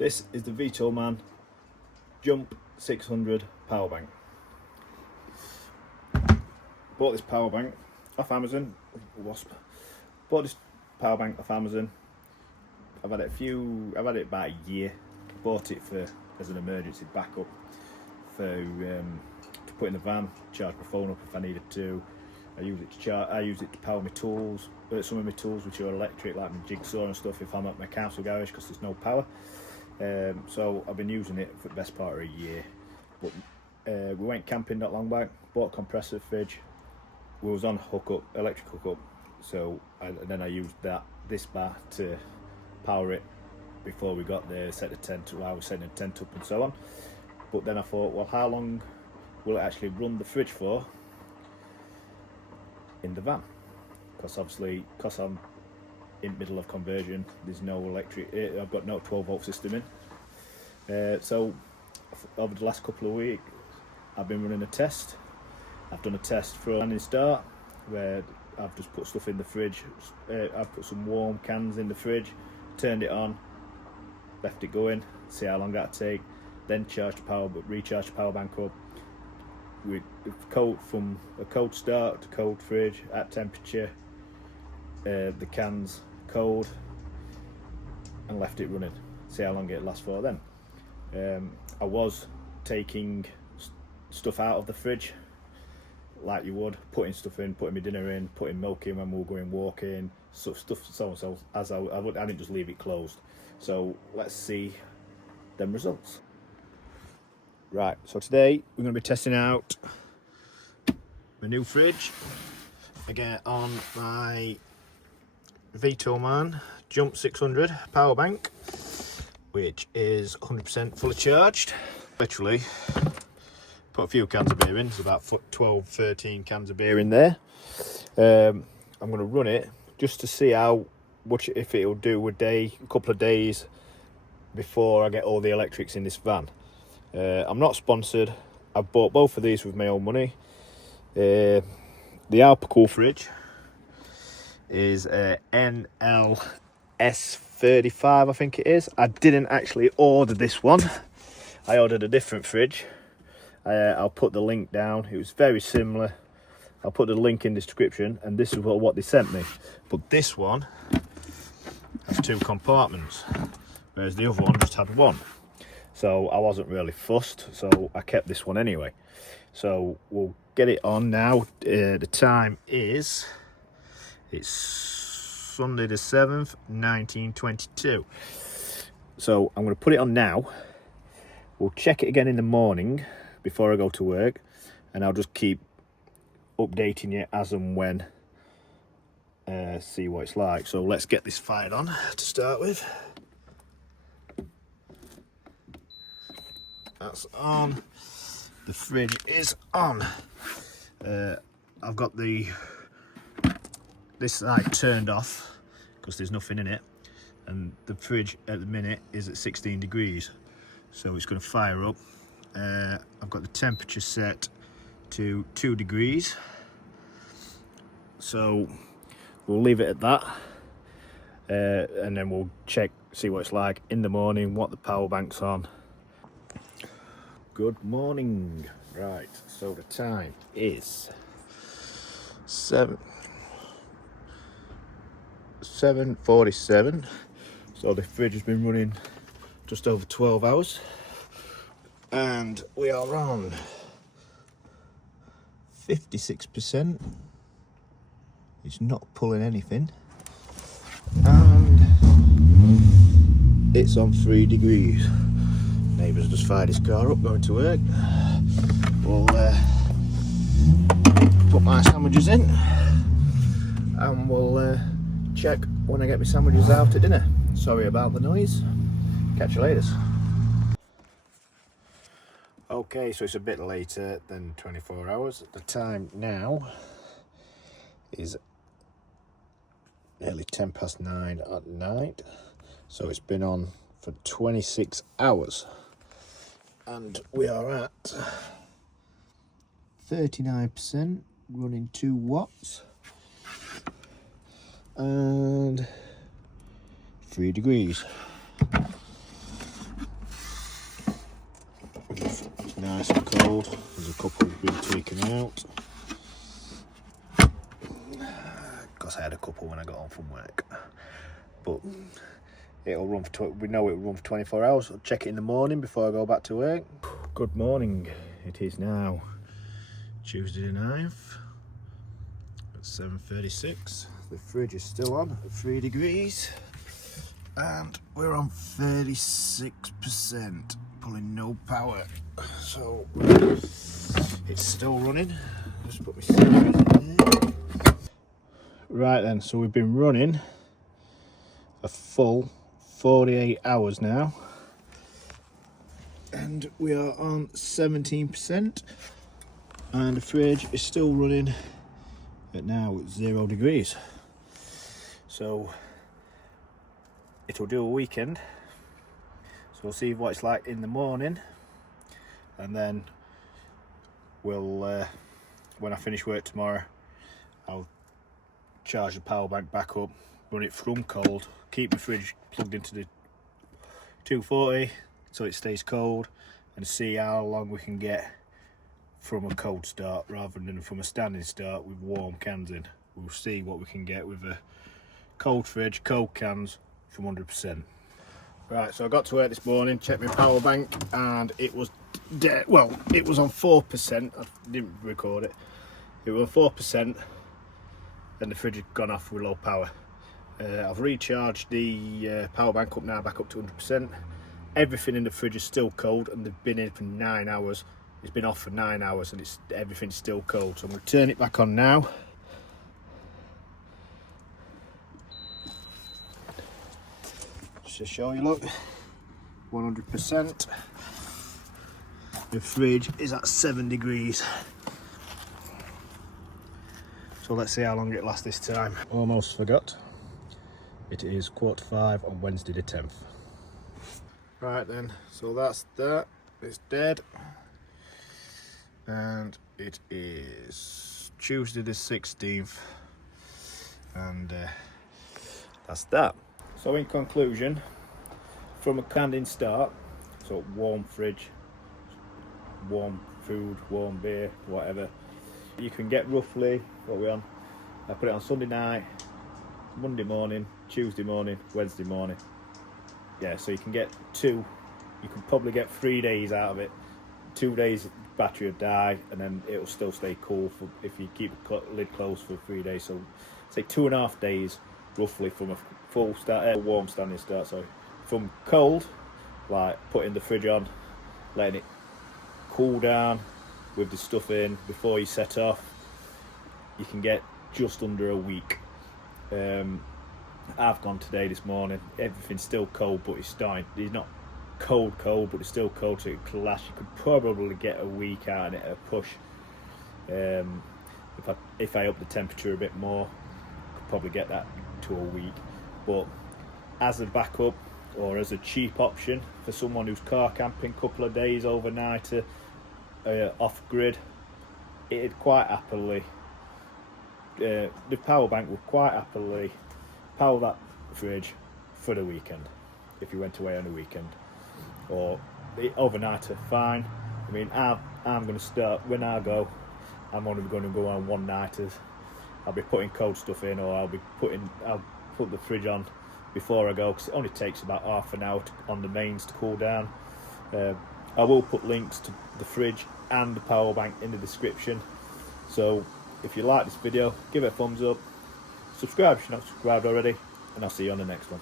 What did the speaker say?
This is the Vtoman Jump 600 power bank. Bought this power bank off Amazon. Wasp. Bought this power bank off Amazon. I've had it about a year. Bought it as an emergency backup to put in the van, charge my phone up if I needed to. I use it to power my tools, some of my tools which are electric, like my jigsaw and stuff, if I'm at my council garage because there's no power. So I've been using it for the best part of a year. But we went camping not long back, bought a compressor fridge. We was on electric hookup. So and then I used this bar to power it before we got there, set the tent, while I was setting the tent up and so on. But then I thought, well, how long will it actually run the fridge for in the van? Because obviously, because I'm in the middle of conversion, there's no electric, I've got no 12 volt system in. So over the last couple of weeks I've been running a test. I've done a test for a landing start where I've just put stuff in the fridge. I've put some warm cans in the fridge, turned it on, left it going, see how long that'd take, then recharge the power bank up with from a cold start to cold fridge at temperature, the cans cold, and left it running, see how long it lasts for then. I was taking stuff out of the fridge like you would, putting stuff in, putting my dinner in, putting milk in when we were going walking, so as I didn't just leave it closed. So let's see them results. Right, so today we're going to be testing out my new fridge. I get on my Vtoman Jump 600 power bank, which is 100% fully charged. Literally put a few cans of beer in, there's about 12-13 cans of beer in there. I'm going to run it just to see if it'll do a couple of days before I get all the electrics in this van. I'm not sponsored. I've bought both of these with my own money. The alpicool fridge is NLS35, I think it is. I didn't actually order this one. I ordered a different fridge. I'll put the link down. It was very similar. I'll put the link in the description, and this is what they sent me. But this one has 2 compartments, whereas the other one just had 1. So I wasn't really fussed, so I kept this one anyway. So we'll get it on now. The time is, it's Sunday the 7th, 1922. So I'm going to put it on now. We'll check it again in the morning before I go to work, and I'll just keep updating you as and when, see what it's like. So let's get this fired on to start with. That's on. The fridge is on. I've got this side turned off because there's nothing in it, and the fridge at the minute is at 16 degrees, so it's going to fire up. I've got the temperature set to 2 degrees, so we'll leave it at that, and then we'll see what it's like in the morning, what the power bank's on. Good morning. Right, so the time is 7:47. So the fridge has been running just over 12 hours, and we are on 56%. It's not pulling anything, and it's on 3 degrees. Neighbour's just fired his car up going to work. We'll put my sandwiches in, and we'll check when I get my sandwiches out at dinner. Sorry about the noise. Catch you later. Okay, so it's a bit later than 24 hours. The time now is nearly 9:10 at night. So it's been on for 26 hours. And we are at 39%, running 2 watts, and 3 degrees. nice and cold. There's a couple we've been tweaking out. Because I had a couple when I got home from work. But it'll run for we know it'll run for 24 hours. I'll check it in the morning before I go back to work. Good morning. It is now Tuesday the 9th at 7:36. The fridge is still on at 3 degrees and we're on 36%, pulling no power. So it's still running. Just put my series in there. Right then, so we've been running a full 48 hours now and we are on 17%, and the fridge is still running at now 0 degrees. So it'll do a weekend, so we'll see what it's like in the morning, and then we'll when I finish work tomorrow, I'll charge the power bank back up, run it from cold, keep the fridge plugged into the 240 so it stays cold, and see how long we can get from a cold start rather than from a standing start with warm cans in. We'll see what we can get with a cold fridge, cold cans from 100%. Right, so I got to work this morning, checked my power bank, and it was dead. Well, it was on 4%. I didn't record it. It was on 4%, and the fridge had gone off with low power. I've recharged the power bank up now, back up to 100%. Everything in the fridge is still cold, and they've been in for 9 hours. It's been off for 9 hours, and everything's still cold. So I'm going to turn it back on now. Just to show you, look, 100%. The fridge is at 7 degrees. So let's see how long it lasts this time. Almost forgot. It is 4:45 on Wednesday the 10th. Right then, so that's that. It's dead. And it is Tuesday the 16th. And that's that. So in conclusion, from a canned-in start, so warm fridge, warm food, warm beer, whatever, you can get roughly, what are we on? I put it on Sunday night, Monday morning, Tuesday morning, Wednesday morning. Yeah, so you can get you can probably get 3 days out of it. 2 days battery will die, and then it'll still stay cool if you keep the lid closed for 3 days. So say 2.5 days roughly from a full start, warm standing start. So from cold, like putting the fridge on, letting it cool down with the stuff in before you set off, you can get just under a week. I've gone today this morning, everything's still cold, but it's not cold, but it's still cold, so it could last. You could probably get a week out of it at a push. If I up the temperature a bit more, I could probably get that to a week. But as a backup, or as a cheap option for someone who's car camping a couple of days overnight off grid, it'd quite happily, the power bank would quite happily power that fridge for the weekend if you went away on a weekend. Or overnight are fine. I mean, I'm going to start, when I go, I'm only going to go on one nighters. I'll be putting cold stuff in, or I'll put the fridge on before I go, because it only takes about half an hour on the mains to cool down. I will put links to the fridge and the power bank in the description. So if you like this video, give it a thumbs up, subscribe if you're not subscribed already, and I'll see you on the next one.